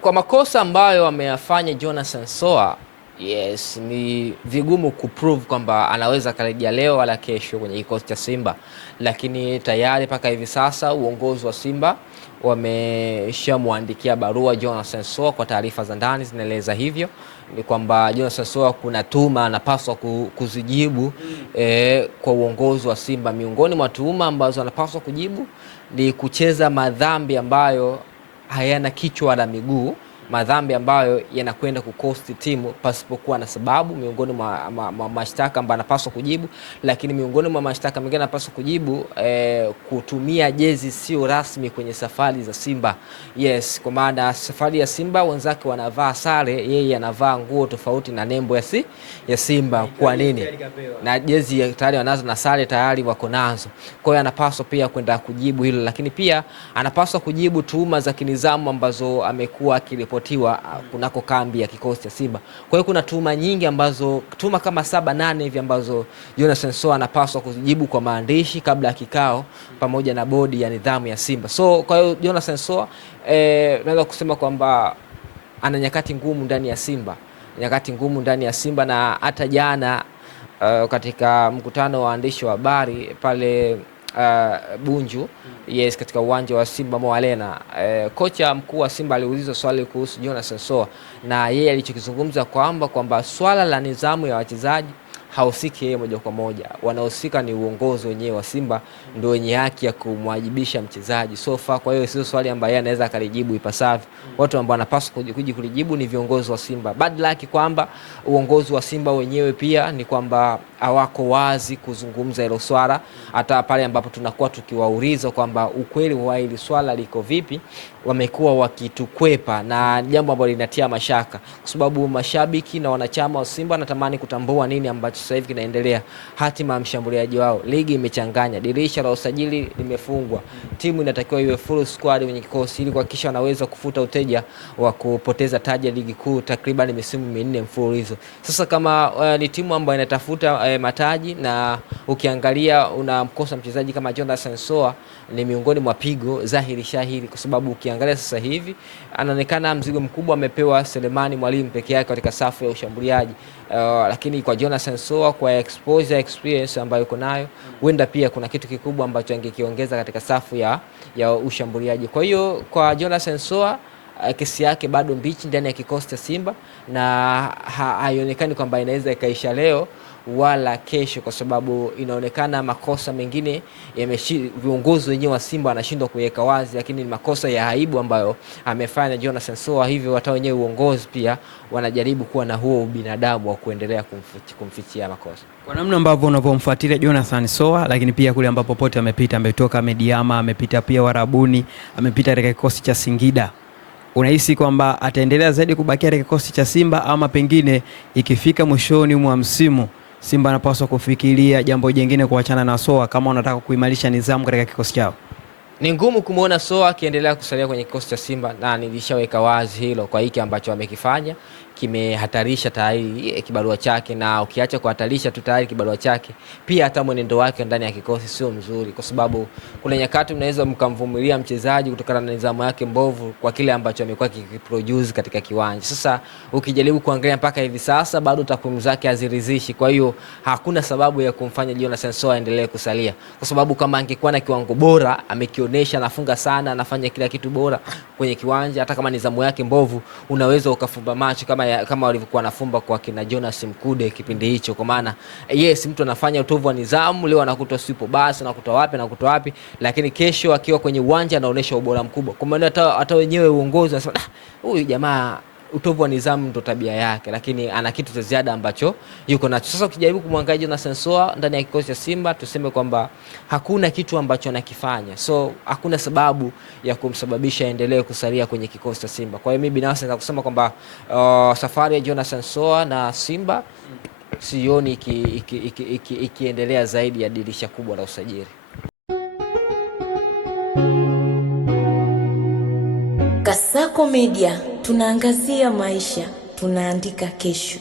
Kwa makosa ambayo ameyafanya Jonathan Soa, yes, ni vigumu kuprove kwamba anaweza karejea leo wala kesho kwenye kikosi cha Simba, lakini tayari mpaka hivi sasa uongozi wa Simba wameshamwandikia barua Jonathan Soa. Kwa taarifa za ndani zinaeleza hivyo, ni kwamba Jonathan Soa kuna tuhuma anapaswa kuzijibu kwa uongozi wa Simba. Miongoni mwa tuhuma ambazo anapaswa kujibu ni kucheza madhambi ambayo hayana kichwa wala miguu, madhambi ambayo yanakwenda kukosti timu pasipokuwa na sababu. Miongoni mwa mashtaka ambayo anapaswa kujibu, lakini miongoni mwa mashtaka mengine anapaswa kujibu kutumia jezi sio rasmi kwenye safari za Simba. Yes, kwa maana safari ya Simba wenzake wanavaa sare, yeye anavaa nguo tofauti na nembo ya Simba. Kwa nini? Na jezi tayari wanazo na sare tayari wako nazo. Kwa hiyo anapaswa pia kwenda kujibu hilo, lakini pia anapaswa kujibu tuhuma za kinizamu ambazo amekuwa akiripotiwa kunako kambi ya kikosi cha Simba. Kwa hiyo kuna tuhuma nyingi ambazo, tuhuma kama 7-8 hivi ambazo Jonathan Soa anapaswa kujibu kwa maandishi kabla ya kikao pamoja na bodi ya nidhamu ya Simba. So kwa hiyo Jonathan Soa naweza kusema kwamba ana nyakati ngumu ndani ya Simba. Nyakati ngumu ndani ya Simba, na hata jana katika mkutano wa waandishi wa habari pale Bunju, yes, katika uwanja wa Simba Moalena, kocha mkuu wa Simba aliulizwa swali kuhusu Jonathan Soa, na yeye alichokizungumza kwamba swala la nidhamu ya wachezaji hausiki yeye moja kwa moja, wanahusika ni uongozi wenyewe wa Simba, ndio wenye haki ya kumwajibisha mchezaji sofa. Kwa hiyo sio swali ambalo yeye anaweza akalijibu ipasavyo. Watu ambao wanapaswa kujibu ni viongozi wa Simba. Bad luck kwamba uongozi wa Simba wenyewe pia ni kwamba hawako wazi kuzungumza hilo swala, hata pale ambapo tunakuwa tukiwauliza kwamba ukweli wa hili swala liko vipi, wamekuwa wakitukwepa, na jambo ambalo linatia mashaka, kwa sababu mashabiki na wanachama wa Simba wanatamani kutambua nini ambacho sasa hivi kinaendelea. Hatima ya mshambuliaji wao, ligi imechanganya, dirisha la usajili limefungwa, timu inatakiwa iwe full squad kwenye kikosi ili kuhakikisha wanaweza kufuta uteja wa kupoteza taji ya ligi kuu takriban misimu 4 mfululizo. Sasa kama ni timu ambayo inatafuta mataji, na ukiangalia unamkosa mchezaji kama Jonathan Soa, ni miongoni mwa pigo dhahiri shahiri, kwa sababu ukiangalia sasa hivi anaonekana mzigo mkubwa amepewa Selemani Mwalimu peke yake katika safu ya ushambuliaji. Lakini kwa Jonathan Soa, kwa exposure experience ambayo yuko nayo, huenda pia kuna kitu kikubwa ambacho angekiongeza katika safu ya ushambuliaji. Kwa hiyo kwa Jonathan Soa, kesi yake bado mbichi ndani ya kikosi cha Simba, na haionekani kwamba inaweza ikaisha leo wala kesho, kwa sababu inaonekana makosa mengine viongozi wenyewe wa Simba wanashindwa kuweka wazi, lakini ni makosa ya aibu ambayo amefanya Jonathan Soa. Hivyo hata wenyewe uongozi pia wanajaribu kuwa na huo ubinadamu wa kuendelea kumfichia makosa. Kwa namna ambavyo unavyomfuatilia Jonathan Soa, lakini pia kule ambapo pote amepita, ametoka Mediama, amepita pia Warabuni, amepita katika kikosi cha Singida, unahisi kwamba ataendelea zaidi kubakia katika kikosi cha Simba, ama pengine ikifika mwishoni mwa msimu Simba anapaswa kufikiria jambo jingine kuachana na Soa kama unataka kuimarisha nidhamu katika kikosi chao? Ni ngumu kumuona Soa akiendelea kusalia kwenye kikosi cha Simba, na nilishaweka wazi hilo. Kwa hiki ambacho amekifanya kimehatarisha tayari kibarua chake, na ukiacha kuhatarisha tu tayari kibarua chake, pia hata mwenendo wake ndani ya kikosi sio mzuri, kwa sababu kuna nyakati mnaweza mkamvumilia mchezaji kutokana na nidhamu yake mbovu kwa kile ambacho amekuwa kikiproduce katika kiwanja. Sasa ukijaribu kuangalia mpaka hivi sasa bado takwimu zake haziridhishi. Kwa hiyo hakuna sababu ya kumfanya Jonathan Soa aendelee kusalia, kwa sababu kama angekuwa na kiwango bora, amekionyesha, anafunga sana, anafanya kila kitu bora kwenye kiwanja, hata kama nidhamu yake mbovu unaweza ukafumba macho kama walivyokuwa nafumba kwa kina Jonas Mkude kipindi hicho. Kwa maana yes, mtu anafanya utovu wa nidhamu, leo anakuta sipo basi, anakuta wapi, lakini kesho akiwa kwenye uwanja anaonyesha ubora mkubwa. Kwa maana hata wenyewe uongozi wanasema huyu jamaa utovu wa nidhamu ndo tabia yake, lakini ana kitu cha ziada ambacho yuko nacho. Sasa ukijaribu kumwangalia Jonathan Soa ndani ya kikosi cha Simba, tuseme kwamba hakuna kitu ambacho anakifanya, so hakuna sababu ya kumsababisha aendelee kusalia kwenye kikosi cha Simba. Kwa hiyo mimi binafsi naweza kusema kwamba safari ya Jonathan Soa na Simba sioni ikiendelea zaidi ya dirisha kubwa la usajili. Kasako Media, tunaangazia maisha, tunaandika kesho.